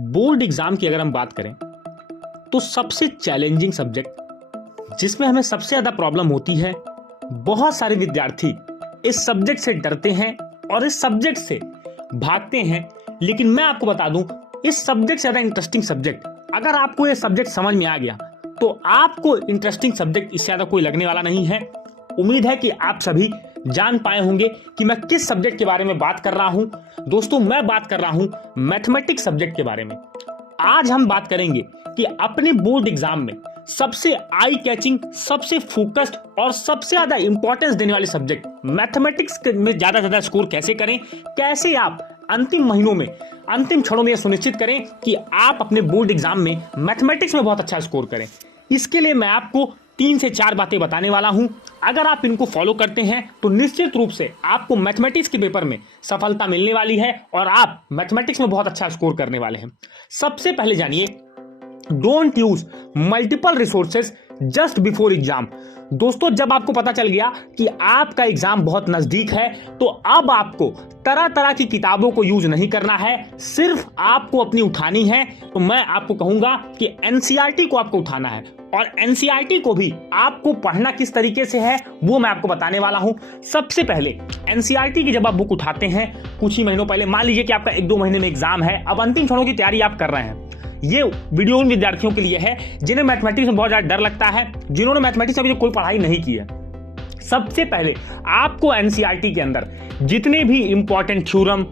Board exam की अगर हम बात करें तो सबसे चैलेंजिंग सब्जेक्ट जिसमें हमें सबसे ज्यादा प्रॉब्लम होती है, बहुत सारे विद्यार्थी इस सब्जेक्ट से डरते हैं और इस सब्जेक्ट से भागते हैं। लेकिन मैं आपको बता दूं, इस सब्जेक्ट से ज्यादा इंटरेस्टिंग सब्जेक्ट, अगर आपको ये सब्जेक्ट समझ में आ गया तो आपको इंटरेस्टिंग सब्जेक्ट इससे ज्यादा कोई लगने वाला नहीं है। उम्मीद है कि आप सभी जान पाए होंगे कि मैं किस सब्जेक्ट के बारे में बात कर रहा हूं। दोस्तों, मैं बात कर रहा हूं मैथमेटिक्स सब्जेक्ट के बारे में। आज हम बात करेंगे कि अपने बोर्ड एग्जाम में सबसे आई कैचिंग, सबसे फोकस्ड और सबसे ज्यादा इंपॉर्टेंस देने वाले सब्जेक्ट मैथमेटिक्स में ज्यादा से ज्यादा स्कोर कैसे करें, कैसे आप अंतिम महीनों में, अंतिम क्षणों में यह सुनिश्चित करें कि आप अपने बोर्ड एग्जाम में मैथमेटिक्स में बहुत अच्छा स्कोर करें। इसके लिए मैं आपको 3 से 4 बातें बताने वाला हूं। अगर आप इनको फॉलो करते हैं तो निश्चित रूप से आपको मैथमेटिक्स के पेपर में सफलता मिलने वाली है और आप मैथमेटिक्स में बहुत अच्छा स्कोर करने वाले हैं। सबसे पहले जानिए, don't use multiple resources just before exam. दोस्तों, जब आपको पता चल गया कि आपका एग्जाम बहुत नजदीक है तो अब आपको तरह तरह की किताबों को यूज नहीं करना है, सिर्फ आपको अपनी उठानी है। तो मैं आपको कहूंगा कि एनसीईआरटी को आपको उठाना है और एनसीईआरटी को भी आपको पढ़ना किस तरीके से है वो मैं आपको बताने वाला हूं। सबसे पहले एनसीईआरटी की जब आप बुक उठाते हैं कुछ ही महीनों पहले, मान लीजिए कि आपका 1-2 महीने में एग्जाम है, अब अंतिम क्षणों की तैयारी आप कर रहे हैं, ये वीडियो उन विद्यार्थियों के लिए है जिन्हें मैथमेटिक्स में बहुत ज्यादा डर लगता है, जिन्होंने मैथमेटिक्स में कोई पढ़ाई नहीं की है। सबसे पहले आपको एनसीईआरटी के अंदर जितने भी इंपॉर्टेंट थ्योरम,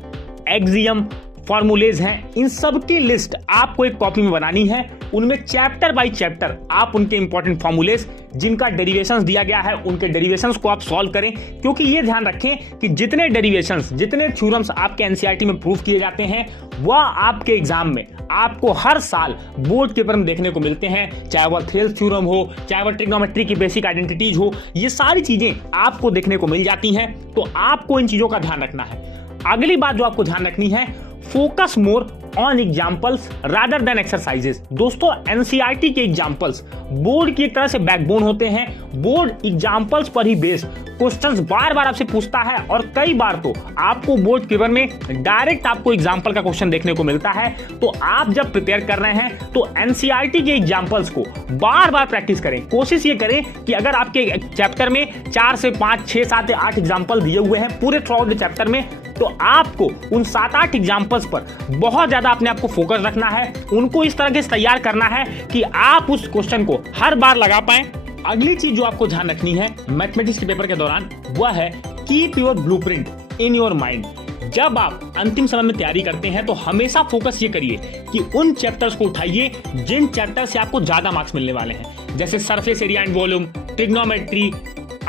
एक्सियम, फॉर्मूलेज हैं, इन सब की लिस्ट आपको एक कॉपी में बनानी है। उनमें चैप्टर बाय चैप्टर आप उनके इंपॉर्टेंट फॉर्मूलेज, जिनका डेरिवेशंस दिया गया है, उनके डेरिवेशंस को आप सॉल्व करें। क्योंकि ये ध्यान रखें कि जितने डेरिवेशंस, जितने थ्योरम्स आपके एनसीईआरटी में प्रूव किए जाते हैं वह आपके एग्जाम में आपको हर साल बोर्ड के पेपर में देखने को मिलते हैं। चाहे वह थेल्स थ्योरम हो, चाहे वह ट्रिग्नोमेट्री की बेसिक आइडेंटिटीज हो, ये सारी चीजें आपको देखने को मिल जाती हैं। तो आपको इन चीजों का ध्यान रखना है। अगली बात जो आपको ध्यान रखनी है, focus more on examples rather than exercises. दोस्तों, एनसीईआरटी के एग्जाम्पल्स बोर्ड की एक तरह से बैकबोन होते हैं। बोर्ड एग्जाम्पल्स पर ही बेस्ड क्वेश्चंस बार बार आपसे पूछता है और कई बार तो आपको बोर्ड पेपर में डायरेक्ट आपको एग्जाम्पल का क्वेश्चन देखने को मिलता है। तो आप जब प्रिपेयर कर रहे हैं तो एनसीईआरटी के एग्जाम्पल्स को बार बार प्रैक्टिस करें। कोशिश ये करें कि अगर आपके चैप्टर में 4 से 5, 6, 7 या 8 एग्जाम्पल दिए हुए हैं पूरे थ्रू आउट द चैप्टर में, तो आपको उन 7-8 एग्जाम्पल्स पर बहुत ज्यादा अपने आप को फोकस रखना है, उनको इस तरह से तैयार करना है कि आप उस क्वेश्चन को हर बार लगा पाएं। अगली चीज जो आपको ध्यान रखनी है मैथमेटिक्स के पेपर के दौरान, वह है keep your blueprint in your mind. जब आप अंतिम समय में तैयारी करते हैं तो हमेशा फोकस ये करिए कि उन चैप्टर्स को उठाइए जिन चैप्टर से आपको ज्यादा मार्क्स मिलने वाले हैं, जैसे surface area and volume, trigonometry,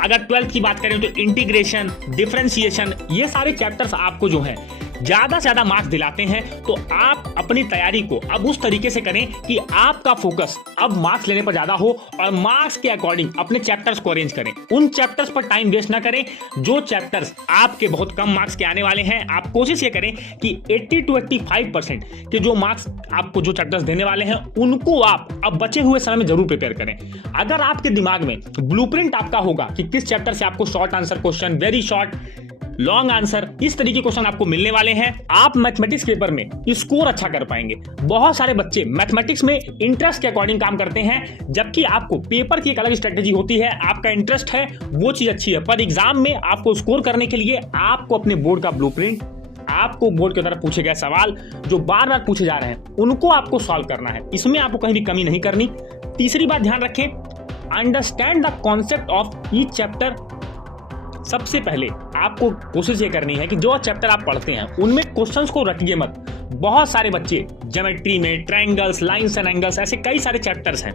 अगर 12th की बात करें तो इंटीग्रेशन, डिफरेंशिएशन, ये सारे चैप्टर्स आपको जो है ज्यादा से ज्यादा मार्क्स दिलाते हैं। तो आप अपनी तैयारी को अब उस तरीके से करें कि आपका फोकस अब मार्क्स लेने पर ज्यादा हो और मार्क्स के अकॉर्डिंग अपने चैप्टर्स को अरेंज करें। उन चैप्टर्स पर टाइम वेस्ट ना करें जो चैप्टर्स आपके बहुत कम मार्क्स के आने वाले हैं। आप कोशिश ये करें कि 80 to 85% के जो मार्क्स आपको जो चैप्टर्स देने वाले हैं उनको आप अब बचे हुए समय में जरूर प्रिपेयर करें। अगर आपके दिमाग में ब्लूप्रिंट आपका होगा कि किस चैप्टर से आपको short answer question, very short, long answer, इस तरीके क्वेश्चन आपको मिलने वाले हैं, आप मैथमेटिक्स पेपर में स्कोर अच्छा कर पाएंगे। बहुत सारे बच्चे मैथमेटिक्स में इंटरेस्ट के अकॉर्डिंग काम करते हैं, जबकि आपको पेपर की एक अलग स्ट्रेटेजी होती है। आपका इंटरेस्ट है वो चीज अच्छी है, पर एग्जाम में आपको स्कोर करने के लिए आपको अपने बोर्ड का ब्लूप्रिंट, आपको बोर्ड की तरफ पूछे गए सवाल जो बार बार पूछे जा रहे हैं उनको आपको सॉल्व करना है। इसमें आपको कहीं भी कमी नहीं करनी। तीसरी बात ध्यान रखें, understand the concept of each chapter. सबसे पहले आपको कोशिश ये करनी है कि जो चैप्टर आप पढ़ते हैं उनमें क्वेश्चंस को रटिए मत। बहुत सारे बच्चे ज्योमेट्री में ट्रायंगल्स, लाइंस एंड एंगल्स, ऐसे कई सारे चैप्टर्स हैं,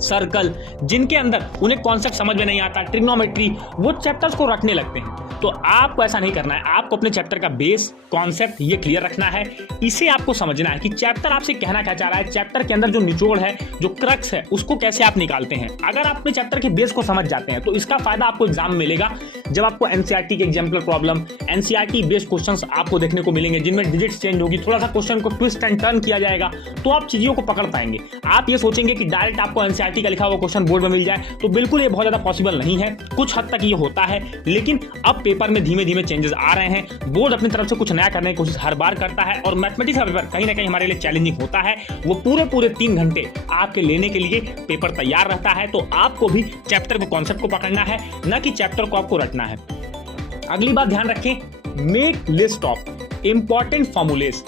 सर्कल, जिनके अंदर उन्हें कॉन्सेप्ट समझ में नहीं आता, ट्रिग्नोमेट्री, वो चैप्टर्स को रटने लगते हैं। तो आपको ऐसा नहीं करना है। आपको अपने चैप्टर का बेस, कॉन्सेप्ट ये क्लियर रखना है। इसे आपको समझना है कि चैप्टर आपसे कहना क्या चाह रहा है, चैप्टर के अंदर जो निचोड़ है, जो क्रक्स है, उसको कैसे आप निकालते हैं। अगर आप अपने चैप्टर के बेस को समझ जाते हैं तो इसका फायदा आपको एग्जाम में मिलेगा। जब आपको एनसीईआरटी के example problem, NCERT based questions आपको देखने को मिलेंगे जिनमें डिजिट्स चेंज होगी, थोड़ा सा क्वेश्चन को ट्विस्ट एंड टर्न किया जाएगा, तो आप चीजों को पकड़ पाएंगे। आप ये सोचेंगे कि डायरेक्ट आपको एनसीईआरटी का लिखा हुआ क्वेश्चन बोर्ड में मिल जाए, तो बिल्कुल ये बहुत ज्यादा पॉसिबल नहीं है। कुछ हद तक ये होता है, लेकिन अब पेपर में धीमे धीमे चेंजेस आ रहे हैं। बोर्ड अपनी तरफ से कुछ नया करने की कोशिश हर बार करता है और मैथमेटिक्स का पेपर कहीं ना कहीं हमारे लिए चैलेंजिंग होता है। वो पूरे 3 घंटे आपके लेने के लिए पेपर तैयार रहता है, तो आपको भी चैप्टर के कॉन्सेप्ट को पकड़ना है, न कि चैप्टर को आपको रटना है। अगली बात ध्यान रखें, make list of important formulas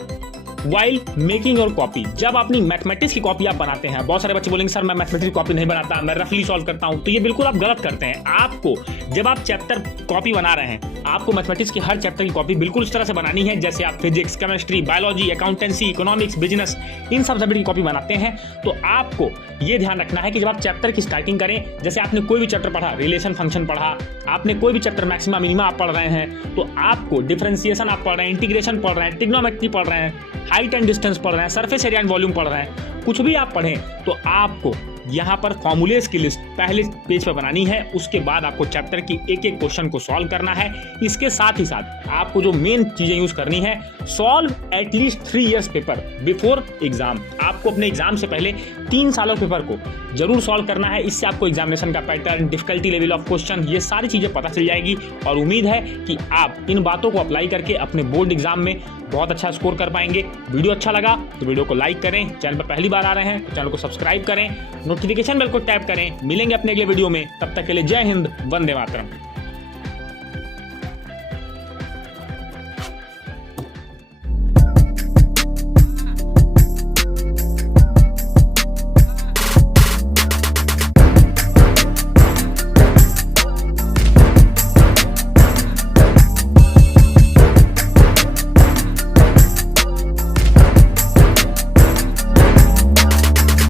while making your copy. जब अपनी मैथमेटिक्स की कॉपी आप बनाते हैं, बहुत सारे बच्चे बोलेंगे सर मैं मैथमेटिक्स की कॉपी नहीं बनाता, मैं रफली सॉल्व करता हूं, तो ये बिल्कुल आप गलत करते हैं। आपको जब आप चैप्टर कॉपी बना रहे हैं, आपको मैथमेटिक्स की हर चैप्टर की कॉपी बिल्कुल इस तरह से बनानी है जैसे आप physics, chemistry, biology, accountancy, economics, business, इन सब सब्जेक्ट की कॉपी बनाते हैं। तो आपको ये ध्यान रखना है कि जब आप चैप्टर की स्टार्टिंग करें, जैसे आपने कोई भी चैप्टर पढ़ा, रिलेशन फंक्शन पढ़ा, आपने कोई भी चैप्टर मैक्सिमा मिनिमा आप पढ़ रहे हैं, तो आपको डिफरेंशिएशन आप पढ़ रहे हैं, इंटीग्रेशन पढ़ रहे हैं, ट्रिग्नोमेट्री पढ़ रहे हैं, हाइट एंड डिस्टेंस पढ़ रहे हैं, सरफेस एरिया एंड वॉल्यूम पढ़ रहे हैं, कुछ भी आप पढ़ें, तो आपको यहाँ पर फॉर्मूलेस की लिस्ट पहले पेज पर बनानी है। उसके बाद आपको चैप्टर की एक क्वेश्चन को सॉल्व करना है। इसके साथ ही साथ आपको जो मेन चीजें यूज करनी है, solve at least 3 years paper before exam. आपको अपने एग्जाम से पहले 3 सालों पेपर को जरूर सॉल्व करना है। इससे आपको एग्जामिनेशन का pattern, difficulty level of question, ये सारी चीजें पता चल जाएगी और उम्मीद है कि आप इन बातों को अप्लाई करके अपने बोर्ड एग्जाम में बहुत अच्छा स्कोर कर पाएंगे। वीडियो अच्छा लगा तो वीडियो को लाइक करें, चैनल पर पहली बार आ रहे हैं तो चैनल को सब्सक्राइब करें, नोटिफिकेशन बेल को टैप करें। मिलेंगे अपने अगले वीडियो में, तब तक के लिए जय हिंद, वंदे मातरम।